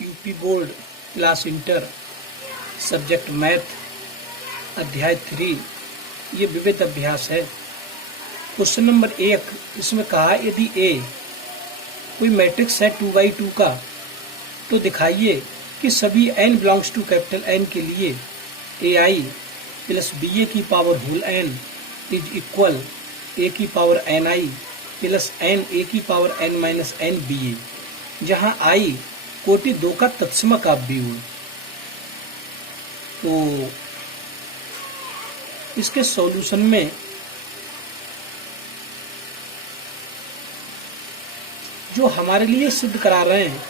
UP board class inter subject math अध्याय 3 ये विविध अभ्यास है। क्वेश्चन नंबर 1 इसमें कहा यदि ए कोई मैट्रिक्स है 2x2 का तो दिखाइए कि सभी n belongs to capital N के लिए ai प्लस ba की power whole n is equal a की power ni plus n a की power n minus n ba, जहाँ i कोटि 2 का तत्सम काव्य हो। तो इसके सॉल्यूशन में जो हमारे लिए सिद्ध करा रहे हैं,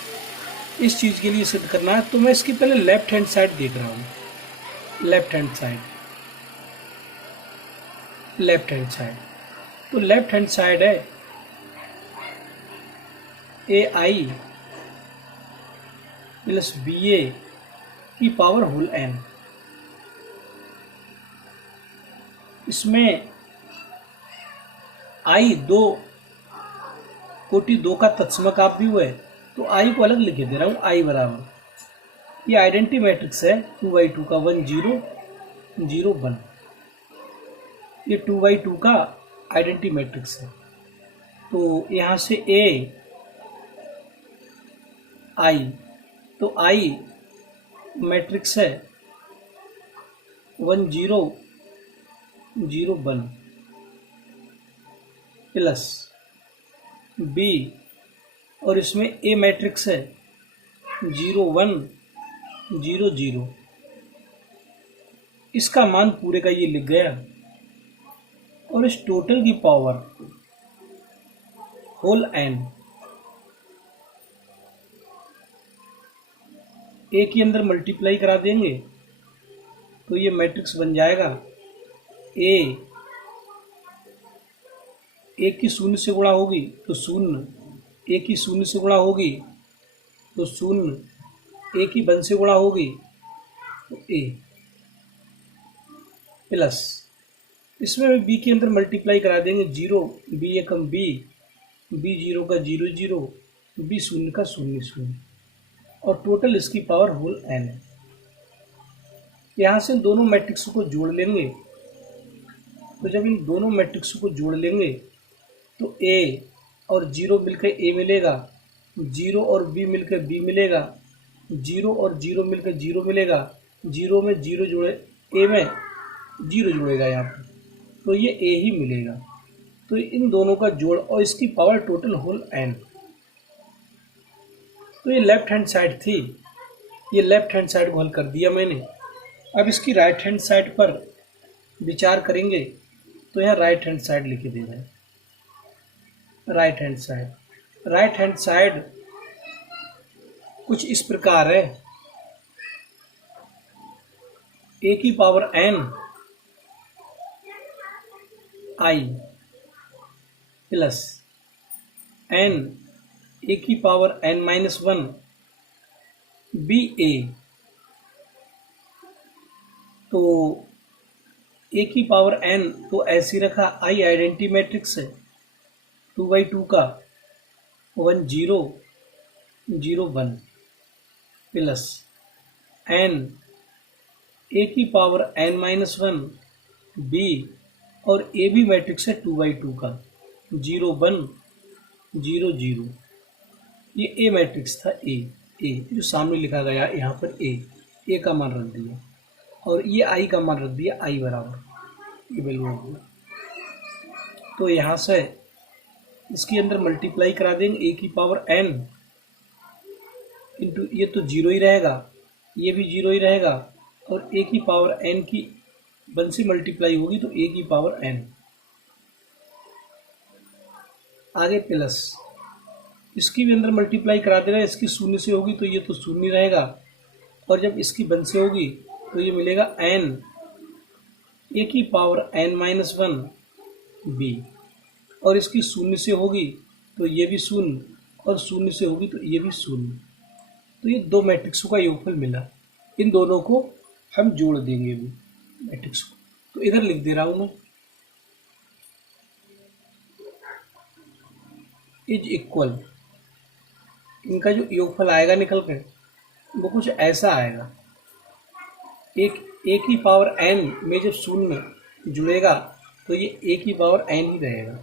इस चीज के लिए सिद्ध करना है, तो मैं इसकी पहले लेफ्ट हैंड साइड देख रहा हूं। लेफ्ट हैंड साइड तो लेफ्ट हैंड साइड है ai प्लस ba की पावर होल n। इसमें i 2 कोटि 2 का तत्सम काव्य हुआ है, तो i को अलग लिखे दे रहा हूं। i बराबर ये आइडेंटिटी मैट्रिक्स है 2x2 का 1 0 0 1। ये 2x2 का आइडेंटिटी मैट्रिक्स है। तो यहां से a i, तो i मैट्रिक्स है 1 0 0 1 प्लस b, और इसमें a मैट्रिक्स है 0 1 0 0। इसका मान पूरे का ये लिख गया, और इस टोटल की पावर होल n a के अंदर मल्टीप्लाई करा देंगे तो ये मैट्रिक्स बन जाएगा a की शून्य से गुणा होगी तो शून्य, a की शून्य से गुणा होगी तो शून्य, a की 1 से गुणा होगी तो a प्लस इसमें b के अंदर मल्टीप्लाई करा देंगे 0 b एकम b 0 का 0 0 b शून्य का 0 0, और टोटल इसकी पावर होल n है। यहाँ से दोनों मैट्रिक्स को जोड़ लेंगे, तो जब इन दोनों मैट्रिक्स को जोड़ लेंगे तो a और 0 मिलकर a मिलेगा, 0 और b मिलकर b मिलेगा, 0 और 0 मिलकर 0 मिलेगा, 0 में 0 जोड़े a में 0 जुड़ेगा यहाँ पर, तो ये a ही मिलेगा। तो इन दोनों का जोड़ और इसकी पावर टोटल होल n। तो ये लेफ्ट हैंड साइड थी, ये लेफ्ट हैंड साइड को हल कर दिया मैंने। अब इसकी राइट हैंड साइड पर विचार करेंगे, तो यहाँ राइट हैंड साइड लिखे दे रहे हैं। राइट हैंड साइड कुछ इस प्रकार है, a की power n i plus n a की पावर n माइनस 1 ba। तो a की पावर n तो ऐसी रखा, i आइडेंटिटी मैट्रिक्स है 2x2 का 1 0 0 1 प्लस n a की पावर n माइनस 1 b, और a भी मैट्रिक्स है 2x2 का 0 1 0 0। ये a मैट्रिक्स था a जो सामने लिखा गया यहाँ पर a का मान रख दिया, और ये i का मान रख दिया i बराबर ये वैल्यू रख दिया। तो यहाँ से इसके अंदर मल्टीप्लाई करा देंगे a की पावर n इंटू, ये तो 0 ही रहेगा, ये भी 0 ही रहेगा, और a की पावर n की 1 से मल्टीप्लाई होगी तो a की पावर n। आगे प्लस इसकी भी अंदर मल्टीप्लाई करा देना, इसकी शून्य से होगी तो ये तो शून्य रहेगा, और जब इसकी 1 से होगी तो ये मिलेगा n a की पावर n माइनस 1 b, और इसकी शून्य से होगी तो ये भी शून्य, और शून्य से होगी तो ये भी शून्य। तो ये दो मैट्रिक्सों का योगफल मिला, इन दोनों को हम जोड़ देंगे भी मैट्रिक्स को। तो इधर लिख दे रहा हूं मैं इज इक्वल, इनका जो योगफल आएगा निकल कर वो कुछ ऐसा आएगा। एक एक ही पावर एन में जब शून्य जुड़ेगा तो ये एक ही पावर एन ही रहेगा,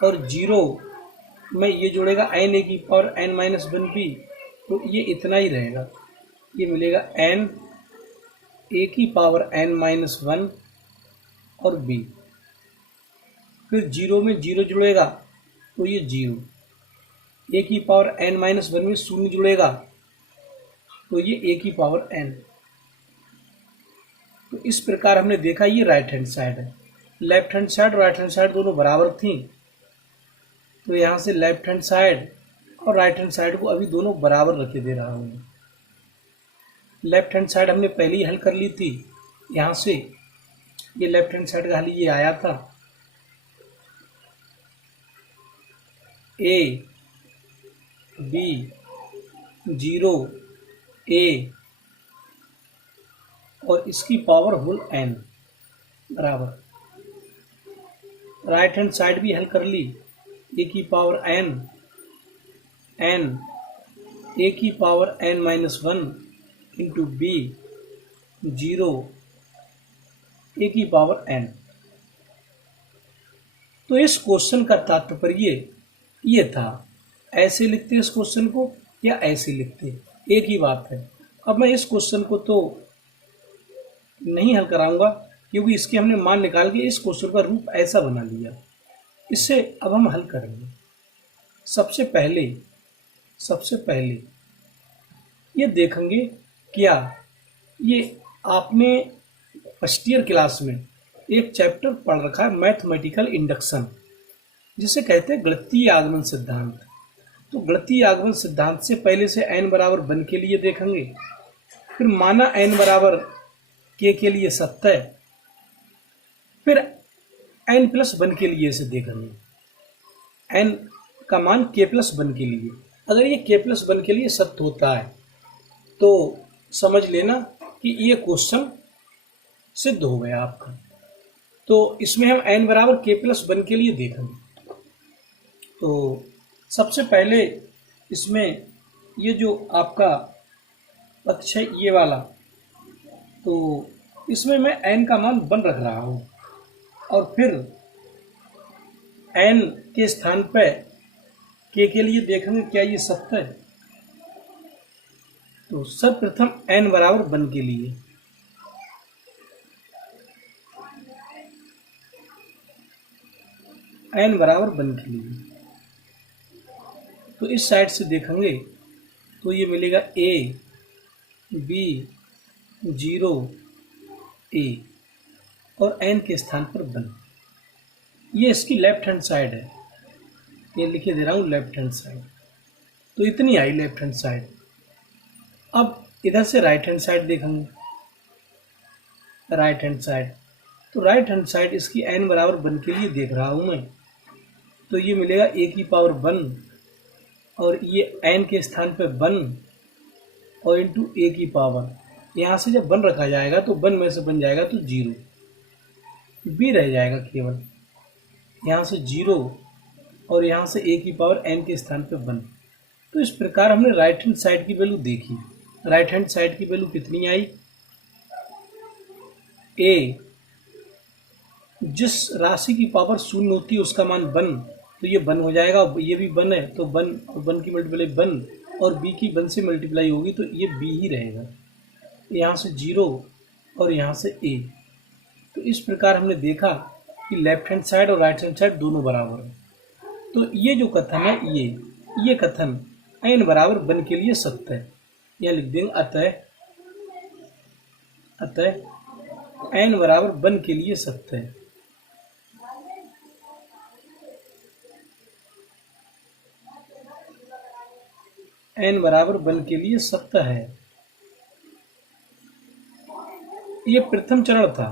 और जीरो में ये जुड़ेगा एन ए की power n minus one b, तो ये इतना ही रहेगा। ये मिलेगा एन ए की पावर एन माइनस वन और बी। फिर जीरो में जीरो जुड़ेगा तो ये जीरो, ए की पावर एन माइनस वन में शून्य जुड़ेगा तो ये ए की पावर एन। तो इस प्रकार हमने देखा ये राइट हैंड साइड है। लेफ्ट हैंड साइड और राइट हैंड साइड दोनों बराबर थी, तो यहाँ से लेफ्ट हैंड साइड और राइट हैंड साइड को अभी दोनों बराबर रखे दे रहा हूँ। लेफ्ट हैंड साइड हमने पहले ही हल कर ली थी। यहाँ से ये लेफ्ट हैंड साइड का हल ये आया था, ए बी जीरो ए और इसकी पावर होल एन बराबर। राइट हैंड साइड भी हल कर ली, ए की पावर एन एन ए की power n minus one into b zero a की पावर एन। तो इस क्वेश्चन का तात्पर्य ये था। ऐसे लिखते इस क्वेश्चन को या ऐसे लिखते, एक ही बात है। अब मैं इस क्वेश्चन को तो नहीं हल कराऊंगा, क्योंकि इसके हमने मान निकाल के इस क्वेश्चन का रूप ऐसा बना लिया। इससे अब हम हल करेंगे। सबसे पहले ये देखेंगे, क्या ये आपने फर्स्ट ईयर क्लास में एक चैप्टर पढ़ रखा है, मैथमेटिकल इंडक्शन, जिसे कहते हैं गणितीय आगमन सिद्धांत। तो गणितीय आगमन सिद्धांत से पहले से n बराबर वन के लिए देखेंगे, फिर माना n बराबर के लिए सत्य, फिर n प्लस वन के लिए इसे देखेंगे। n का मान k प्लस वन के लिए, अगर ये k प्लस वन के लिए सत्य होता है तो समझ लेना कि ये क्वेश्चन सिद्ध हो गया आपका। तो इसमें हम n बराबर k प्लस वन के लिए देखेंगे। तो सबसे पहले इसमें ये जो आपका पक्ष है ये वाला, तो इसमें मैं n का मान वन रख रहा हूँ, और फिर n के स्थान पर k के लिए देखेंगे क्या ये सत्य है। तो सर्वप्रथम n बराबर वन के लिए n बराबर वन के लिए तो इस साइड से देखेंगे तो ये मिलेगा a b जीरो a और n के स्थान पर वन। ये इसकी लेफ्ट हैंड साइड है, ये लिखे दे रहा हूँ लेफ्ट हैंड साइड। तो इतनी आई लेफ्ट हैंड साइड। अब इधर से राइट हैंड साइड देखेंगे। राइट हैंड साइड, तो राइट हैंड साइड इसकी n बराबर वन के लिए देख रहा हूँ मैं। तो ये मिलेगा a की पावर वन और ये n के स्थान पे वन और इंटू a की पावर, यहाँ से जब वन रखा जाएगा तो वन में से बन जाएगा तो जीरो, b रह जाएगा केवल, यहाँ से जीरो और यहाँ से a की पावर n के स्थान पे वन। तो इस प्रकार हमने राइट हैंड साइड की वैल्यू देखी। राइट हैंड साइड की वैल्यू कितनी आई, a जिस राशि की पावर शून्य होती है उसका मान वन, तो ये वन हो जाएगा। ये भी वन है तो वन और वन की मल्टीप्लाई वन, और b की वन से मल्टीप्लाई होगी तो ये b ही रहेगा। यहाँ से जीरो और यहाँ से a। तो इस प्रकार हमने देखा कि लेफ्ट हैंड साइड और राइट हैंड साइड दोनों बराबर है। तो ये जो कथन है ये कथन n बराबर वन के लिए सत्य है। यह लिख देंगे अतः n बराबर वन के लिए सत्य है। n बराबर वन के लिए सत्य है। ये प्रथम चरण था,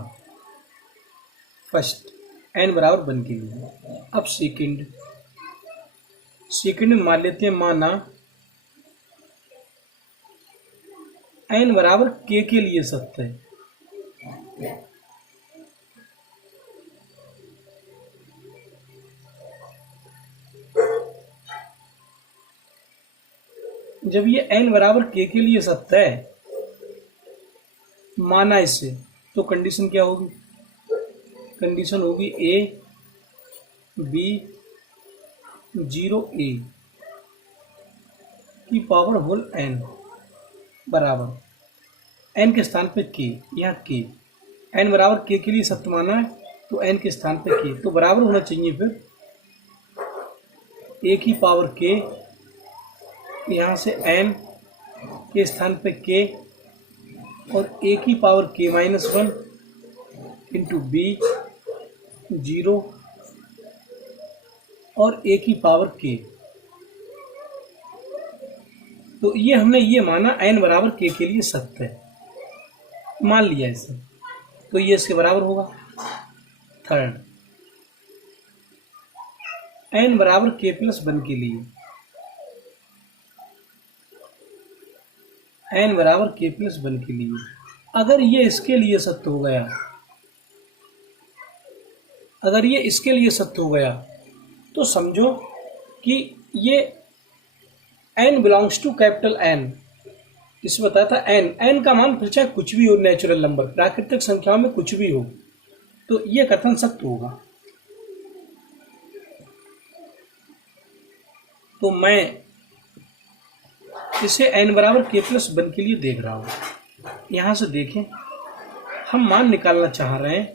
फर्स्ट, n बराबर वन के लिए। अब सेकंड मान लेते हैं, माना n बराबर k के लिए सत्य है। जब ये n बराबर k के लिए सत्य है माना इससे, तो कंडीशन क्या होगी? कंडीशन होगी a b 0a की पावर होल n बराबर n के स्थान पे k, यहाँ k n बराबर k के लिए सत्य माना है तो n के स्थान पे k, तो बराबर होना चाहिए फिर a की पावर k, यहाँ से n के स्थान पे k और a की power k minus 1 into b 0 और a की पावर k। तो ये हमने ये माना n बराबर k के लिए सत्य है, मान लिया इसे, तो ये इसके बराबर होगा। थर्ड, n बराबर k प्लस 1 के लिए, n बराबर k प्लस 1 के लिए अगर ये इसके लिए सत्य हो गया, अगर ये इसके लिए सत्य हो गया तो समझो कि ये n belongs to capital N। इसमें बताया था n का मान फिर चाहे कुछ भी हो, नेचुरल नंबर प्राकृतिक संख्याओं में कुछ भी हो, तो ये कथन सत्य होगा। तो मैं इसे n बराबर k प्लस 1 के लिए देख रहा हूं। यहां से देखें, हम मान निकालना चाह रहे हैं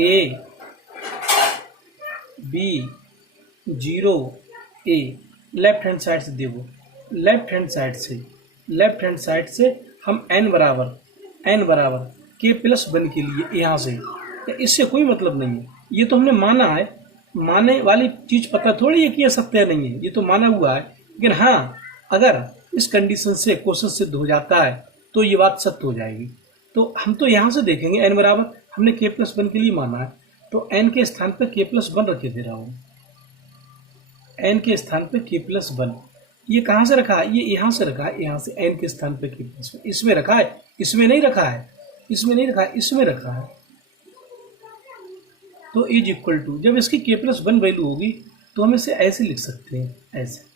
a b 0 a, left hand side से देखो, लेफ्ट हैंड साइड से हम n बराबर k प्लस 1 के लिए यहाँ से, तो इससे कोई मतलब नहीं है, ये तो हमने माना है, माने वाली चीज पता थोड़ी है कि यह सत्य नहीं है, ये तो माना हुआ है। लेकिन हाँ, अगर इस कंडीशन से क्वेश्चन सिद्ध हो जाता है तो ये बात सत्य हो जाएगी। तो हम तो यहाँ से देखेंगे n बराबर हमने k प्लस 1 के लिए माना है, तो n के स्थान पर k प्लस 1 रखे दे रहा हूँ, n के स्थान पे k प्लस 1। ये कहाँ से रखा है? ये यहाँ से रखा है, यहाँ से n के स्थान पे k प्लस 1 इसमें रखा है, इसमें नहीं रखा है, इसमें रखा है। तो इज इक्वल टू, जब इसकी k प्लस 1 वैल्यू होगी तो हम इसे ऐसे लिख सकते हैं, ऐसे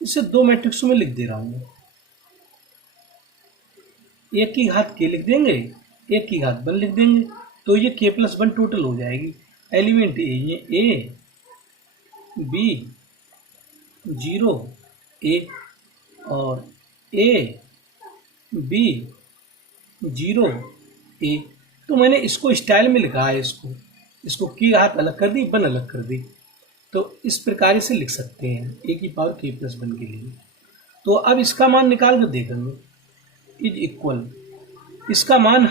इसे दो मैट्रिक्सों में लिख दे रहा हूँ। एक की घात k लिख देंगे, एक की घात 1 लिख देंगे, तो ये k प्लस 1 टोटल हो जाएगी। एलिमेंट ये a b 0 a और a b 0 a। तो मैंने इसको स्टाइल में लिखा है, इसको की घात अलग कर दी, 1 अलग कर दी, तो इस प्रकार से लिख सकते हैं a की पावर k प्लस 1 के लिए। तो अब इसका मान निकाल कर देखेंगे, इज इक्वल, इसका मान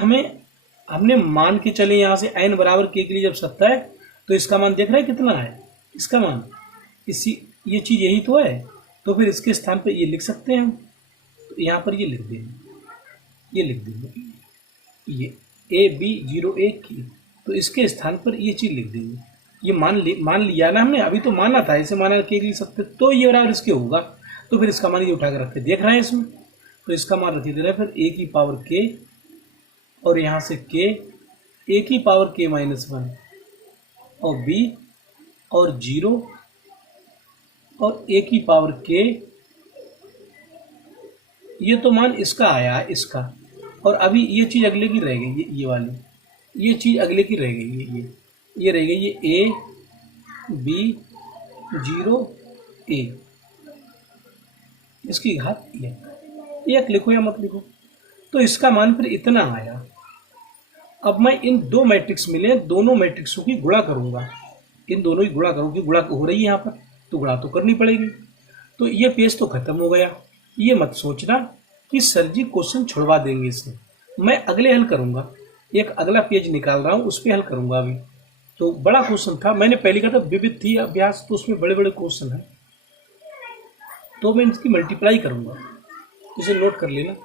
हमने मान के चले यहाँ से n बराबर k के लिए जब सत्य है तो इसका मान देख रहे हैं कितना है, इसका मान ये चीज यही तो है, तो फिर इसके स्थान पे ये लिख सकते हैं हम, तो यहाँ पर ये लिख देंगे, ये a b 0 a की, तो इसके स्थान पर ये चीज लिख देंगे। ये मान लिया ना हमने, अभी तो माना था, इसे माना के लिए सत्य, तो ये बराबर इसके होगा, तो फिर इसका मान ये उठा कर रखे देख रहे हैं इसमें, तो इसका मान रखे दे रहे हैं फिर a की पावर k और यहाँ से k, a की पावर k माइनस 1 और b और 0 और a की पावर k, ये तो मान इसका आया है, इसका, और अभी ये चीज अगले की रह गई, ये वाली, ये चीज अगले की रह गई, ये रह गई, ये a b 0 a, इसकी घात 1 लिखो या मत लिखो, तो इसका मान फिर इतना आया। अब मैं इन दो मैट्रिक्स मिले, दोनों मैट्रिक्सों की गुणा करूंगा, इन दोनों की गुणा करूंगी, गुणा हो रही है यहाँ पर तो गुणा तो करनी पड़ेगी। तो ये पेज तो खत्म हो गया। ये मत सोचना कि सर जी क्वेश्चन छुड़वा देंगे इसमें, मैं अगले हल करूंगा, एक अगला पेज निकाल रहा हूँ उस पर हल करूंगा। अभी तो बड़ा क्वेश्चन था, मैंने पहले कहा था विविध थी अभ्यास, तो उसमें बड़े बड़े क्वेश्चन है, तो मैं इसकी मल्टीप्लाई करूंगा, इसे नोट कर लेना।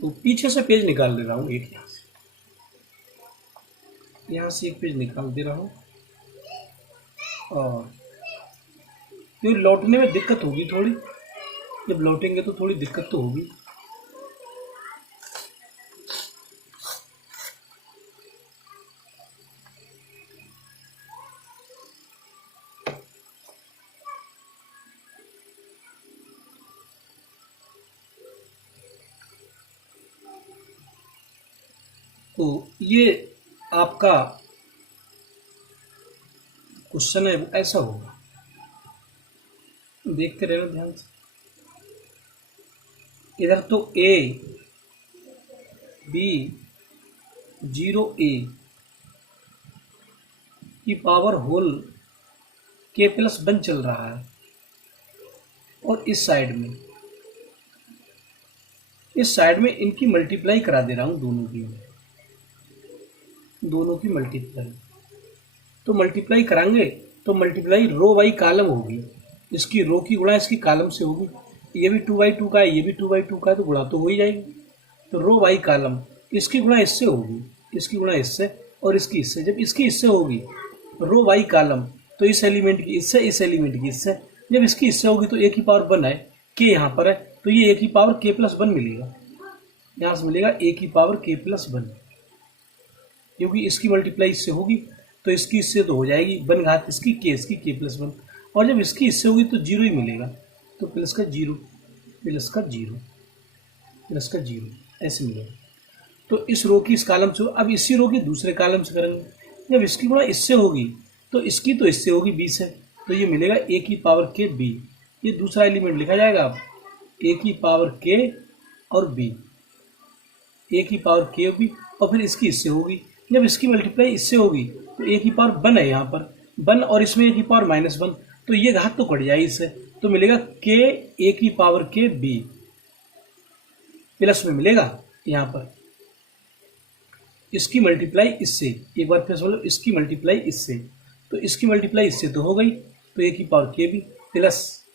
तो पीछे से पेज निकाल दे रहा हूँ, एक यहाँ से एक पेज निकाल दे रहा हूँ, और ये लौटने में दिक्कत होगी थोड़ी, जब लौटेंगे तो थोड़ी दिक्कत तो होगी। तो ये आपका क्वेश्चन है वो ऐसा होगा, देखते रहना ध्यान से। इधर तो ए बी 0a की पावर होल k प्लस 1 चल रहा है, और इस साइड में इनकी मल्टीप्लाई करा दे रहा हूं, दोनों की मल्टीप्लाई। तो मल्टीप्लाई कराएंगे तो मल्टीप्लाई रो बाई कॉलम होगी, इसकी रो की गुणा इसकी कॉलम से होगी। ये भी 2/2 का है, ये भी 2/2 का है, तो गुणा तो हो ही जाएगी। तो रो बाई कॉलम, इसकी गुणा इससे होगी, इसकी गुणा इससे, और इसकी इससे। जब इसकी इससे होगी रो बाई कॉलम, तो इस एलिमेंट की इससे, इस एलिमेंट की इससे। जब इसकी इससे होगी तो a की पावर 1 है, k यहाँ पर है, तो ये a की पावर k प्लस 1 मिलेगा। यहाँ से मिलेगा a की पावर k प्लस 1, क्योंकि इसकी मल्टीप्लाई इससे होगी तो इसकी इससे तो हो जाएगी 1 घात इसकी k प्लस 1, और जब इसकी इससे होगी तो 0 ही मिलेगा। तो प्लस का 0 प्लस का 0 प्लस का 0 ऐसे मिलेगा। तो इस रो की इस कॉलम से, अब इसी रो की दूसरे कॉलम से करेंगे। जब इसकी गुणा इससे होगी तो इसकी तो इससे होगी b से, तो ये मिलेगा a की पावर k b। ये दूसरा एलिमेंट लिखा जाएगा अब a की पावर k और b, a की पावर k b, और फिर इसकी इससे होगी। जब इसकी मल्टीप्लाई इससे होगी तो a की पावर 1 है, यहाँ पर 1, और इसमें a की पावर -1, तो ये घात तो कट जाएगी इससे, तो मिलेगा k a की पावर k b प्लस में मिलेगा यहाँ पर इसकी मल्टीप्लाई इससे। एक बार फिर बोलो, इसकी मल्टीप्लाई इससे, तो इसकी मल्टीप्लाई इससे तो हो गई, तो a की पावर k b प्लस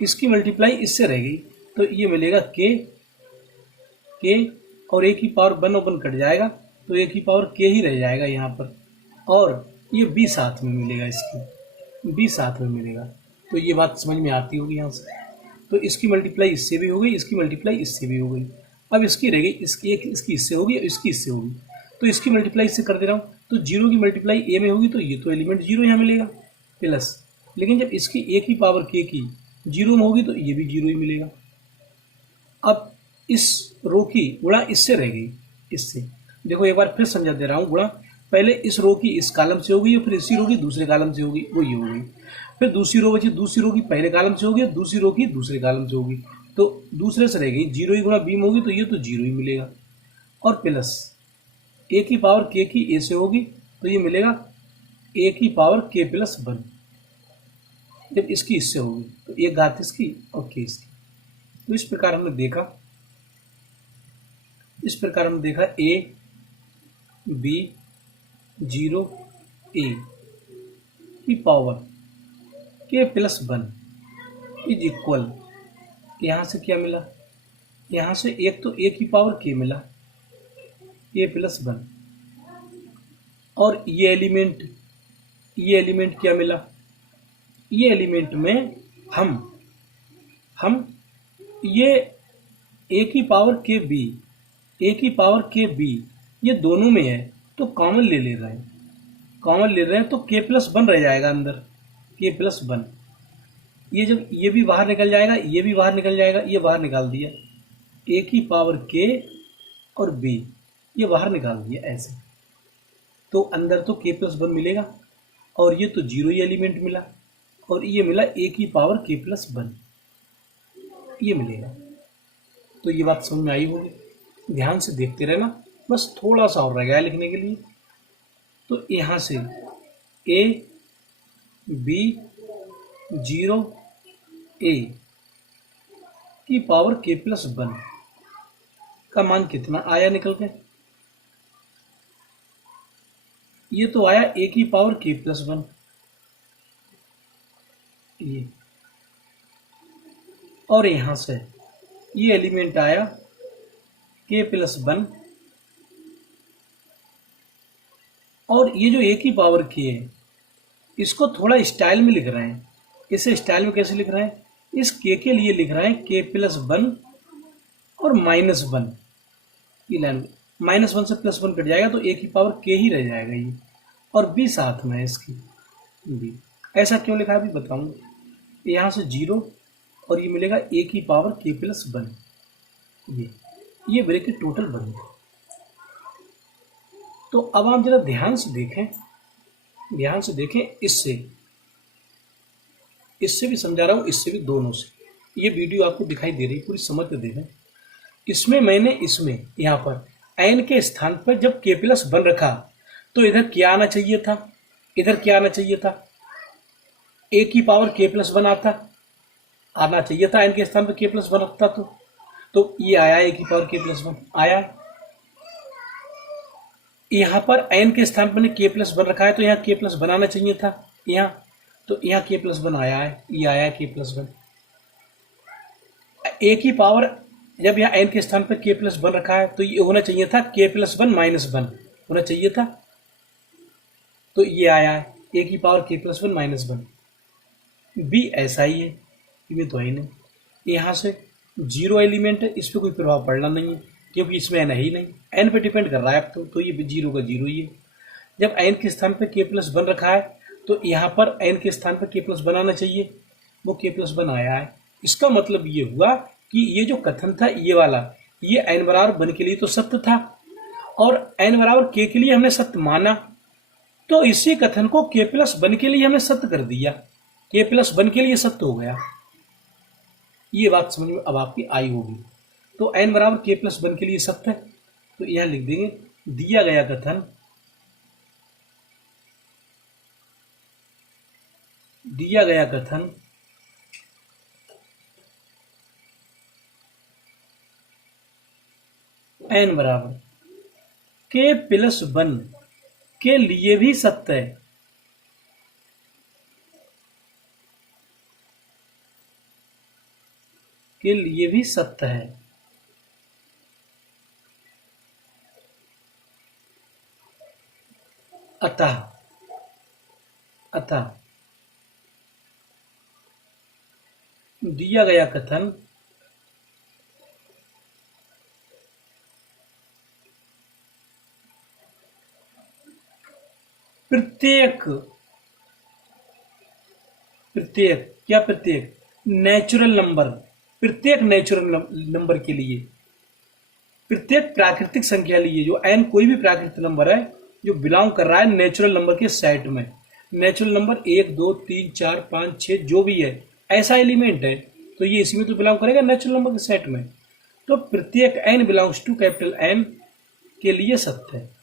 इसकी मल्टीप्लाई इससे रह गई, तो ये मिलेगा k और a की पावर 1 और 1 कट जाएगा, तो a की पावर k ही रह जाएगा यहाँ पर, और ये b साथ में मिलेगा, इसकी b साथ में मिलेगा। तो ये बात समझ में आती होगी यहाँ से। तो इसकी मल्टीप्लाई इससे भी हो गई, इसकी मल्टीप्लाई इससे भी हो गई। अब इसकी रह गई, इसकी एक इसकी इससे होगी और इसकी इससे होगी, तो इसकी मल्टीप्लाई इससे कर दे रहा हूँ, तो 0 की मल्टीप्लाई a में होगी, तो ये तो एलिमेंट 0 यहाँ मिलेगा प्लस। लेकिन जब इसकी a की पावर k की 0 में होगी तो ये भी 0 ही मिलेगा। अब इस रो की गुणा इससे रह गई, इससे। देखो एक बार फिर समझा दे रहा हूँ गुणा। पहले इस रो की इस कॉलम से होगी, फिर इसी रो की दूसरे कॉलम से होगी, वो ये होगी। फिर दूसरी रो बची, दूसरी रो की पहले कॉलम से होगी, दूसरी रो की दूसरे कॉलम से होगी, तो दूसरे से रह गई 0 ही गुणा b में होगी, तो ये तो 0 ही मिलेगा। और प्लस a की पावर k की a से होगी, तो ये मिलेगा a की पावर k प्लस 1। जब इसकी इससे होगी तो एक घात इसकी और k इसकी। तो इस प्रकार हमने देखा a b 0 a की power k plus 1 is equal, यहाँ से क्या मिला, यहाँ से एक तो a की पावर k मिला, k प्लस 1, और ये एलिमेंट क्या मिला, ये एलिमेंट में हम ये a की पावर k b ये दोनों में है, तो कॉमन ले रहे हैं, तो k प्लस 1 रह जाएगा अंदर, k प्लस 1। ये जब ये भी बाहर निकल जाएगा, ये भी बाहर निकल जाएगा, ये बाहर निकाल दिया, a की पावर k और b ये बाहर निकाल दिया ऐसे, तो अंदर तो k प्लस 1 मिलेगा, और ये तो 0 ही एलिमेंट मिला, और ये मिला a की पावर k प्लस 1 ये मिलेगा। तो ये बात समझ में आई होगी, ध्यान से देखते रहना, बस थोड़ा सा और रह गया लिखने के लिए। तो यहाँ से a b 0 a की पावर k प्लस 1 का मान कितना आया निकल के, ये तो आया a की पावर k प्लस 1 ये, और यहां से ये एलिमेंट आया k प्लस 1, और ये जो a की पावर k है इसको थोड़ा स्टाइल में लिख रहे हैं। इसे स्टाइल में कैसे लिख रहे हैं, इस k के लिए लिख रहे हैं k प्लस 1 और -1, ये लाइन -1 से +1 कट जाएगा, तो a की पावर k ही रह जाएगा ये, और b साथ में है इसकी b। ऐसा क्यों लिखा है अभी बताऊंगा। यहाँ से 0 और ये मिलेगा a की पावर k प्लस 1, ये ब्रैकेट टोटल बन गया। तो अब आप जरा ध्यान से देखें, इससे भी समझा रहा हूं, इससे भी, दोनों से। ये वीडियो आपको दिखाई दे रही, पूरी समझ के देखें। इसमें मैंने यहाँ पर एन के स्थान पर जब k प्लस बन रखा तो इधर क्या आना चाहिए था, a की पावर k प्लस वन आना चाहिए था। एन के स्थान पर k प्लस वन रखता तो ये आया a की पावर k प्लस वन आया। यहाँ पर एन के स्थान पर k प्लस वन रखा है तो यहाँ k प्लस वन आना चाहिए था, तो यहाँ k प्लस वन आया है, ये आया k प्लस वन। a की पावर जब यहाँ n के स्थान पर k प्लस वन रखा है तो ये होना चाहिए था k plus one minus one होना चाहिए था, तो ये आया है a की power k plus one minus one. b ऐसा ही है, ये तो है ही नहीं। यहाँ से जीरो एलिमेंट है, इस पर कोई प्रभाव पड़ना नहीं है क्योंकि इसमें n है ही नहीं, n पे डिपेंड कर रहा है अब तो ये जीरो का जीरो ही है। जब n के स्थान पर k प्लस वन रखा है तो यहाँ पर n के स्थान पर k प्लस वन आना चाहिए, वो k प्लस वन आया है। इसका मतलब ये हुआ कि ये जो कथन था ये वाला, ये n बराबर वन के लिए तो सत्य था और n बराबर k के लिए हमने सत्य माना, तो इसी कथन को k प्लस वन के लिए हमने सत्य कर दिया, k प्लस वन के लिए सत्य हो गया। ये बात समझ में अब आपकी आई होगी। तो n बराबर k प्लस वन के लिए सत्य है, तो यहां लिख देंगे दिया गया कथन n बराबर k प्लस वन के लिए भी सत्य है। के लिए भी सत्य है। अतः दिया गया कथन प्रत्येक नेचुरल नंबर के लिए, प्रत्येक प्राकृतिक संख्या लिए, जो n कोई भी प्राकृतिक नंबर है जो बिलोंग कर रहा है नेचुरल नंबर के सेट में, नेचुरल नंबर 1 2 3 4 5 6 जो भी है ऐसा एलिमेंट है तो ये इसी में तो बिलोंग करेगा नेचुरल नंबर के सेट में। तो प्रत्येक n belongs to capital N के लिए सत्य है।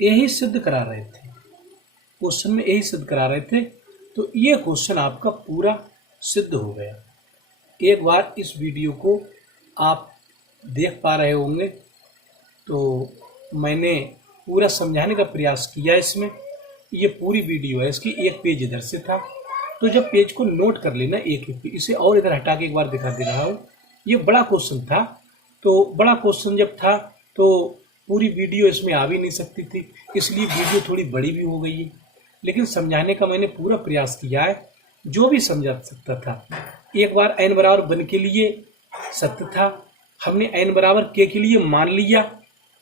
यही सिद्ध करा रहे थे क्वेश्चन में, यही सिद्ध करा रहे थे। तो ये क्वेश्चन आपका पूरा सिद्ध हो गया। एक बार इस वीडियो को आप देख पा रहे होंगे तो मैंने पूरा समझाने का प्रयास किया। इसमें ये पूरी वीडियो है, इसकी एक पेज इधर से था, तो जब पेज को नोट कर लेना एक एक, इसे और इधर हटा के एक बार दिखा दे रहा हूँ। ये बड़ा क्वेश्चन था, तो बड़ा क्वेश्चन जब था तो पूरी वीडियो इसमें आ भी नहीं सकती थी, इसलिए वीडियो थोड़ी बड़ी भी हो गई है, लेकिन समझाने का मैंने पूरा प्रयास किया है जो भी समझा सकता था। एक बार n बराबर वन के लिए सत्य था, हमने n बराबर k के लिए मान लिया,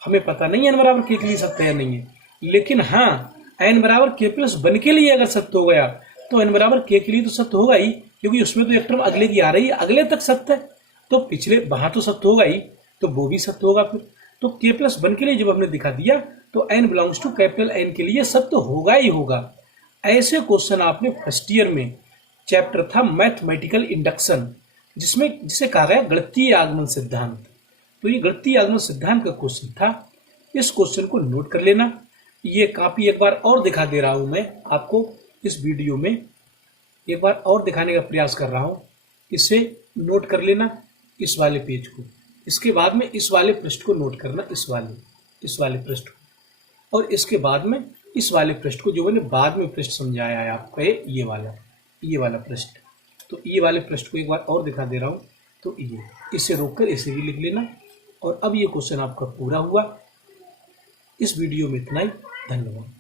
हमें पता नहीं n बराबर k के लिए सत्य है नहीं है, लेकिन हाँ n बराबर k प्लस वन के लिए अगर सत्य हो गया तो n बराबर k के लिए तो सत्य होगा ही, क्योंकि उसमें तो एक टर्म अगले की आ रही है, अगले तक सत्य है, तो पिछले वहां तो सत्य होगा ही, तो वो भी सत्य होगा फिर। तो k प्लस वन के लिए जब हमने दिखा दिया तो n belongs to capital N के लिए सत्य होगा ही होगा। ऐसे क्वेश्चन आपने फर्स्ट ईयर में चैप्टर था मैथमेटिकल इंडक्शन, जिसे कहा गया गणितीय आगमन सिद्धांत। तो ये गणितीय आगमन सिद्धांत का क्वेश्चन था, इस क्वेश्चन को नोट कर लेना। ये कॉपी एक बार और दिखा दे रहा हूं मैं आपको, इस वीडियो में एक बार और दिखाने का प्रयास कर रहा हूं, इसे नोट कर लेना इस वाले पेज को। इसके बाद में इस वाले पृष्ठ को नोट करना, इस वाले पृष्ठ को, और इसके बाद में इस वाले पृष्ठ को, जो मैंने बाद में पृष्ठ समझाया है आपको, ये वाला पृष्ठ। तो ये वाले पृष्ठ को एक बार और दिखा दे रहा हूँ, तो ये इसे रोककर इसे भी लिख लेना। और अब ये क्वेश्चन आपका पूरा हुआ। इस वीडियो में इतना ही, धन्यवाद।